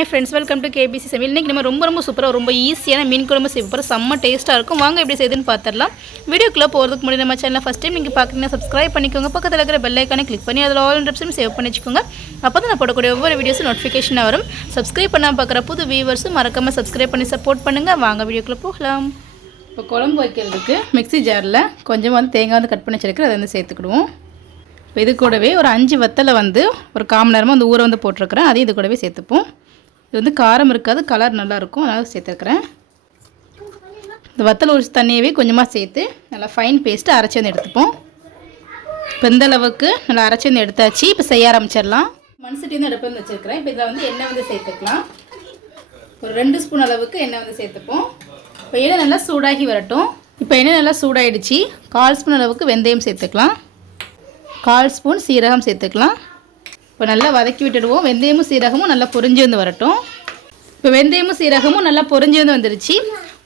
Hi friends welcome to KBC சமையல் இன்றைக்கி நம்ம ரொம்ப ரொம்ப சூப்பராக ரொம்ப ஈஸியான மீன் குழம்பு சூப்பர் செம்ம டேஸ்ட்டாக இருக்கும். வாங்க எப்படி செய்யுதுன்னு பார்த்துடலாம் வீடியோக்குள்ளே போகிறதுக்கு முன்னாடி நம்ம சேனலில் ஃபஸ்ட் டைம் நீங்கள் பார்க்குறீங்கன்னா சப்ஸ்கிரைப் பண்ணிக்கோங்க. பக்கத்தில் இருக்கிற பெல் ஐக்கானே கிளிக் பண்ணி அதில் ஆல் ட்ரிப்ஸும் சேவ் பண்ணி வச்சுக்கோங்க அப்போ தான் நான் போடக்கூடிய ஒவ்வொரு வீடியோஸும் நோட்டிஃபிகேஷனாக வரும். சப்ஸ்கிரைப் பண்ணாமல் பார்க்குற புது வியூவர்ஸும் மறக்காமல் சப்ஸ்கிரைப் பண்ணி சப்போர்ட் பண்ணுங்கள் வாங்க வீடியோக்குள்ளே போகலாம். இப்போ குழம்பு வைக்கிறதுக்கு மிக்ஸி ஜாரில் கொஞ்சமாக வந்து தேங்காய் வந்து கட் பண்ணி வச்சிருக்கிற அதை வந்து சேர்த்துக்கிடுவோம். இப்போ இது கூடவே ஒரு அஞ்சு வத்தலை வந்து ஒரு காமன் நேரமாக வந்து ஊற வந்து போட்டிருக்கிறேன். அதையும் இது கூடவே சேர்த்துப்போம். இது வந்து காரம் இருக்காது கலர் நல்லாயிருக்கும் அதனால் சேர்த்துருக்குறேன். இந்த வத்தல் உரிச்சு தண்ணியவே கொஞ்சமாக சேர்த்து நல்லா ஃபைன் பேஸ்ட்டு அரைச்சி வந்து எடுத்துப்போம். இப்போ இந்த அளவுக்கு நல்லா அரைச்சி வந்து எடுத்தாச்சு. இப்போ செய்ய ஆரம்பிச்சிடலாம். மண் சட்டி வந்து அடுப்பு வந்து வச்சுருக்கிறேன். இப்போ இதில் வந்து எண்ணெய் வந்து சேர்த்துக்கலாம். ஒரு ரெண்டு ஸ்பூன் அளவுக்கு எண்ணெய் வந்து சேர்த்துப்போம். இப்போ எண்ணெய் நல்லா சூடாகி வரட்டும். இப்போ எண்ணெய் நல்லா சூடாகிடுச்சு கால் ஸ்பூன் அளவுக்கு வெந்தயம் சேர்த்துக்கலாம். கால் ஸ்பூன் சீரகம் சேர்த்துக்கலாம். இப்போ நல்லா வதக்கி விட்டுடுவோம். வெந்தயமும் சீரகமும் நல்லா பொரிஞ்சு வந்து வரட்டும். இப்போ வெந்தயமும் சீரகமும் நல்லா பொரிஞ்சு வந்து வந்துருச்சு.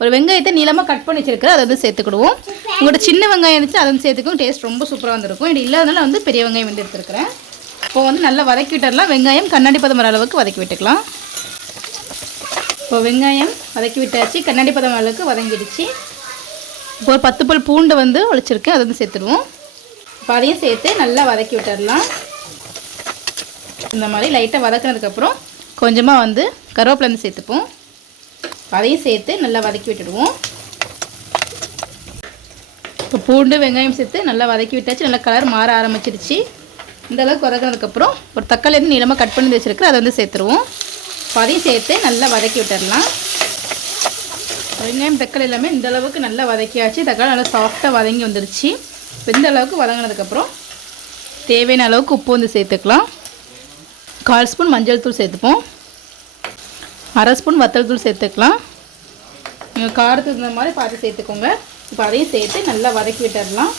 ஒரு வெங்காயத்தை நீளமாக கட் பண்ணி வச்சிருக்கிற அதை வந்து சேர்த்துக்கிடுவோம். உங்கள்கிட்ட சின்ன வெங்காயம் இருந்துச்சு அதை வந்து சேர்த்துக்கும் டேஸ்ட் ரொம்ப சூப்பராக வந்திருக்கும். இது இல்லாதனால வந்து பெரிய வெங்காயம் வந்து எடுத்துருக்கிறேன். இப்போ வந்து நல்லா வதக்கி விட்டுடலாம். வெங்காயம் கண்ணாடி பதம் வர அளவுக்கு வதக்கி விட்டுக்கலாம். இப்போ வெங்காயம் வதக்கி விட்டாச்சு. கண்ணாடி பதம் அளவுக்கு வதங்கிடுச்சு. இப்போ ஒரு பத்து பல் பூண்டு வந்து ஒழிச்சிருக்கேன். அதை வந்து சேர்த்துடுவோம். இப்போ அதையும் சேர்த்து நல்லா வதக்கி விட்டுடலாம். இந்த மாதிரி லைட்டாக வதக்கினதுக்கப்புறம் கொஞ்சமாக வந்து கருவேப்பிலை வந்து சேர்த்துப்போம். அதையும் சேர்த்து நல்லா வதக்கி விட்டுடுவோம். இப்போ பூண்டு வெங்காயம் சேர்த்து நல்லா வதக்கி விட்டாச்சு. நல்லா கலர் மாற ஆரம்பிச்சிருச்சு. இந்த அளவுக்கு வதக்கினதுக்கப்புறம் ஒரு தக்காளி வந்து நீளமாக கட் பண்ணி வச்சுருக்கு அதை வந்து சேர்த்துருவோம். அதையும் சேர்த்து நல்லா வதக்கி விட்டுடலாம். வெங்காயம் தக்காளி எல்லாமே இந்த அளவுக்கு நல்லா வதக்கியாச்சு. தக்காளி நல்லா சாஃப்டாக வதங்கி வந்துருச்சு. இந்த அளவுக்கு வதங்கினதுக்கப்புறம் தேவையான அளவுக்கு உப்பு வந்து சேர்த்துக்கலாம். கால் ஸ்பூன் மஞ்சள் தூள் சேர்த்துப்போம். அரை ஸ்பூன் வத்தல் தூள் சேர்த்துக்கலாம். நீங்கள் காரத்துக்கு தகுந்த மாதிரி பார்த்து சேர்த்துக்கோங்க. இப்போ அதையும் சேர்த்து நல்லா வதக்கி விட்டுடலாம்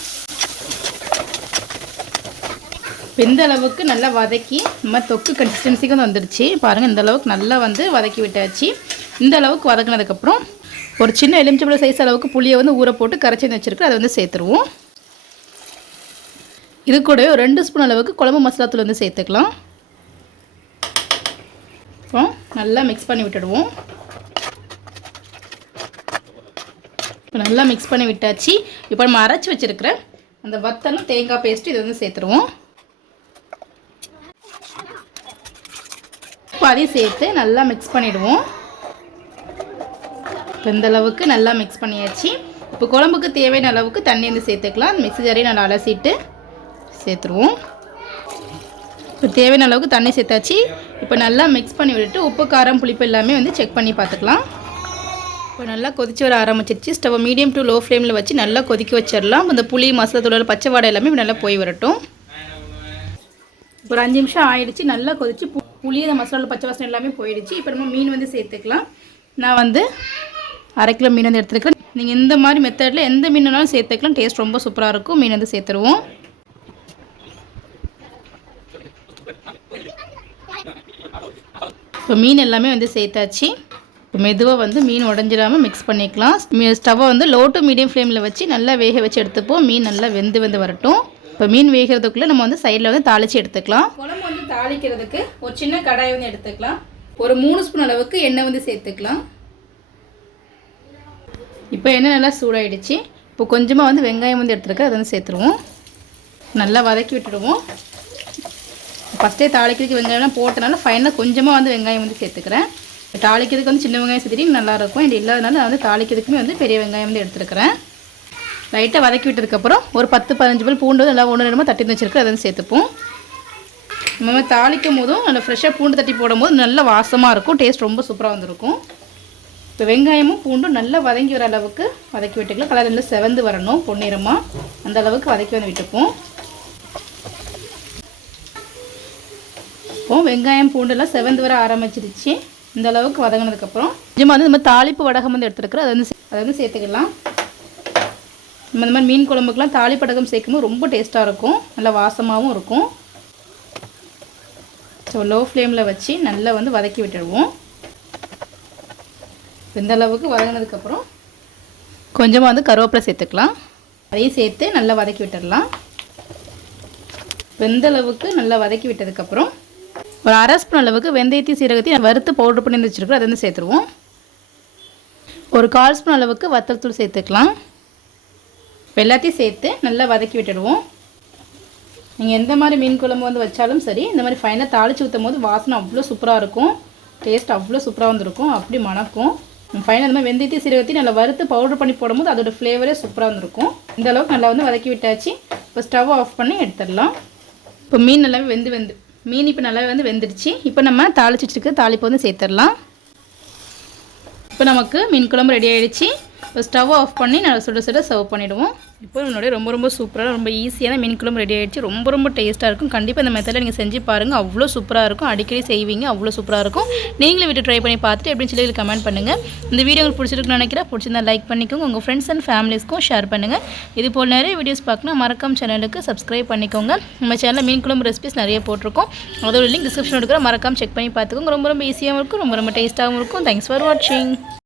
இந்த அளவுக்கு நல்லா வதக்கி நம்ம தொக்கு கன்சிஸ்டன்சிக்கு வந்து வந்துடுச்சு பாருங்கள் இந்த அளவுக்கு நல்லா வந்து வதக்கி விட்டாச்சு. இந்த அளவுக்கு வதக்கினதுக்கப்புறம் ஒரு சின்ன எலுமிச்சம்பழம் சைஸ் அளவுக்கு புளியை வந்து ஊற போட்டு கரைச்சி வச்சுருக்கு அதை வந்து சேர்த்துருவோம். இது கூட ஒரு ரெண்டு ஸ்பூன் அளவுக்கு குழம்பு மசாலா தூள் வந்து சேர்த்துக்கலாம். அப்புறம் நல்லா மிக்ஸ் பண்ணி விட்டுடுவோம். இப்போ நல்லா மிக்ஸ் பண்ணி விட்டாச்சு. இப்போ நம்ம அரைச்சி வச்சுருக்கிற அந்த வத்தலும் தேங்காய் பேஸ்ட்டு இது வந்து சேர்த்துருவோம். இப்போ அதையும் சேர்த்து நல்லா மிக்ஸ் பண்ணிவிடுவோம் இப்போ நல்லா மிக்ஸ் பண்ணியாச்சு. இப்போ குழம்புக்கு தேவையான அளவுக்கு தண்ணி வந்து சேர்த்துக்கலாம். அந்த மிக்ஸி ஜாரையும் நல்லா அலசிட்டு சேர்த்துருவோம். இப்போ தேவையான அளவுக்கு தண்ணி சேர்த்தாச்சு. இப்போ நல்லா மிக்ஸ் பண்ணி விட்டுட்டு உப்பு காரம் புளிப்பு எல்லாமே வந்து செக் பண்ணி பார்த்துக்கலாம். இப்போ நல்லா கொதிச்சு வர ஆரம்பிச்சிருச்சு. ஸ்டவ் மீடியம் டு லோ ஃப்ளேமில் வச்சு நல்லா கொதிக்க வச்சிடலாம். இந்த புளி மசாலா பச்சை வாடை எல்லாமே நல்லா போய் வரட்டும். ஒரு அஞ்சு நிமிஷம் ஆயிடுச்சு. நல்லா கொதிச்சு பு புளி அந்த மசாலாவில் பச்சை வாசனை எல்லாமே போயிடுச்சு. இப்போ நம்ம மீன் வந்து சேர்த்துக்கலாம். நான் வந்து அரை கிலோ மீன் வந்து எடுத்துருக்கேன். நீங்கள் இந்த மாதிரி மெத்தடில் எந்த மீன் வேணாலும் சேர்த்துக்கலாம். டேஸ்ட் ரொம்ப சூப்பராக இருக்கும். மீன் வந்து சேர்த்துருவோம். இப்போ மீன் எல்லாமே வந்து சேர்த்தாச்சு. இப்போ மெதுவாக வந்து மீன் உடஞ்சிடாமல் மிக்ஸ் பண்ணிக்கலாம். ஸ்டவ்வை வந்து லோ டு மீடியம் ஃப்ளேமில் வச்சு நல்லா வேக வச்சு எடுத்துப்போம். மீன் நல்லா வெந்து வந்து வரட்டும். இப்போ மீன் வேகிறதுக்குள்ளே நம்ம வந்து சைடில் வந்து தாளித்து எடுத்துக்கலாம். குழம்பு வந்து தாளிக்கிறதுக்கு ஒரு சின்ன கடாய் வந்து எடுத்துக்கலாம். ஒரு மூணு ஸ்பூன் அளவுக்கு எண்ணெய் வந்து சேர்த்துக்கலாம். இப்போ எண்ணெய் நல்லா சூடாயிடுச்சு. இப்போ கொஞ்சமாக வந்து வெங்காயம் வந்து எடுத்துருக்க அதை வந்து சேர்த்துருவோம். நல்லா வதக்கி விட்டுடுவோம். ஃபஸ்ட்டே தாளிக்கிறதுக்கு வெங்காயம்லாம் போட்டனால ஃபைனலாக கொஞ்சமாக வந்து வெங்காயம் வந்து சேர்த்துக்கிறேன். தாளிக்கிறதுக்கு வந்து சின்ன வெங்காயம் சேர்த்துட்டு நல்லாயிருக்கும். இது இல்லாதனால நான் வந்து தாளிக்கிறதுக்குமே வந்து பெரிய வெங்காயம் வந்து எடுத்துருக்கிறேன். லைட்டாக வதக்கி விட்டதுக்கப்புறம் ஒரு பத்து பதினஞ்சு பேர் பூண்டு வந்து நல்லா ஒன்று ரெண்டு தட்டி வச்சுருக்கு அதை வந்து சேர்த்துப்போம். நம்ம மாதிரி தாளிக்கும் போதும் நல்லா ஃப்ரெஷ்ஷாக பூண்டு தட்டி போடும்போது நல்ல வாசமாக இருக்கும். டேஸ்ட் ரொம்ப சூப்பராக வந்திருக்கும். இப்போ வெங்காயமும் பூண்டும் நல்லா வதங்கி வர அளவுக்கு வதக்கி விட்டுக்கலாம். கலர் நல்லா செவந்து வரணும் பொன்னிறமாக அந்த அளவுக்கு வதக்கி வந்து விட்டுப்போம். இப்போ வெங்காயம் பூண்டெல்லாம் செவந்து வர ஆரம்பிச்சிருச்சு. இந்த அளவுக்கு வதங்கினதுக்கப்புறம் கொஞ்சமாக வந்து நம்ம தாளிப்பு வடகம் வந்து எடுத்துருக்குறோம். அதை வந்து அதை வந்து சேர்த்துக்கலாம். நம்ம இந்த மாதிரி மீன் குழம்புக்கெலாம் தாளிப்படகம் சேர்க்கும்போது ரொம்ப டேஸ்ட்டாக இருக்கும். நல்லா வாசமாகவும் இருக்கும். ஸோ லோ ஃப்ளேமில் வச்சு நல்லா வந்து வதக்கி விட்டுடுவோம். இந்த அளவுக்கு வதங்கினதுக்கப்புறம் கொஞ்சமாக வந்து கருவேப்பிலை சேர்த்துக்கலாம். அதையும் சேர்த்து நல்லா வதக்கி விட்டுடலாம். வெந்த அளவுக்கு நல்லா வதக்கி விட்டதுக்கப்புறம் ஒரு அரை ஸ்பூன் அளவுக்கு வெந்தயத்தையும் சீரகத்தையும் வறுத்து பவுடர் பண்ணி வச்சுருக்கோம் அதை வந்து சேர்த்துருவோம். ஒரு கால் ஸ்பூன் அளவுக்கு வத்தல் தூள் சேர்த்துக்கலாம். எல்லாத்தையும் சேர்த்து நல்லா வதக்கி விட்டுடுவோம். நீங்கள் எந்த மாதிரி மீன் குழம்பு வந்து வச்சாலும் சரி இந்த மாதிரி ஃபைனாக தாளித்து ஊற்றும் போது வாசனை அவ்வளோ சூப்பராக இருக்கும். டேஸ்ட் அவ்வளோ சூப்பராக வந்திருக்கும். அப்படி மணக்கும். ஃபைனாக இந்த மாதிரி வெந்தயத்தையும் சீரகத்தையும் நல்லா வறுத்து பவுடர் பண்ணி போடும்போது அதோட ஃப்ளேவரே சூப்பராக வந்திருக்கும். இந்த அளவுக்கு நல்லா வந்து வதக்கி விட்டாச்சு. இப்போ ஸ்டவ் ஆஃப் பண்ணி எடுத்துடலாம். இப்போ மீன் நல்லாவே வெந்து வெந்து மீன் இப்போ நல்லாவே வந்து வெந்துடுச்சு. இப்போ நம்ம தாளிச்சு தாளிப்பு வந்து சேர்த்துடலாம். இப்போ நமக்கு மீன் குழம்பு ரெடி ஆகிடுச்சு இப்போ ஸ்டவ் ஆஃப் பண்ணி நல்லா சுட சுட சர்வ் பண்ணிவிடுவோம் இப்போ நம்மளுடைய ரொம்ப ரொம்ப சூப்பராக ரொம்ப ஈஸியான மீன் குழம்பு ரெடி ஆகிடுச்சு ரொம்ப ரொம்ப டேஸ்ட்டாக இருக்கும். கண்டிப்பாக இந்த மெத்தடில் நீங்கள் செஞ்சு பாருங்கள் அவ்வளோ சூப்பராக இருக்கும். அடிக்கடி செய்வீங்க. அவ்வளோ சூப்பராக இருக்கும். நீங்களும் வீட்டு ட்ரை பண்ணி பார்த்துட்டு எப்படின்னு சொல்லி கமெண்ட் பண்ணுங்கள் இந்த வீடியோ உங்களுக்கு பிடிச்சிருக்குன்னு நினைக்கிறேன். பிடிச்சிருந்தா லைக் பண்ணிக்கோங்க. உங்கள் ஃப்ரெண்ட்ஸ் அண்ட் ஃபேமிலிஸ்க்கும் ஷேர் பண்ணுங்கள் இது போல் நிறைய வீடியோஸ் பார்க்கணும் மறக்காம சேனலுக்கு சப்ஸ்கிரைப் பண்ணிக்கோங்க. நம்ம சேனலில் மீன் குழம்பு ரெசிபிஸ் நிறைய போட்டிருக்கோம். அதோட லிங்க் டிஸ்கிரிப்ஷன் எடுக்கிற மறக்காம செக் பண்ணி பார்த்துக்கோங்க. ரொம்ப ரொம்ப ஈஸியாகவும் இருக்கும். ரொம்ப ரொம்ப டேஸ்ட்டாகவும் இருக்கும். தேங்க்ஸ் ஃபார் வாட்சிங்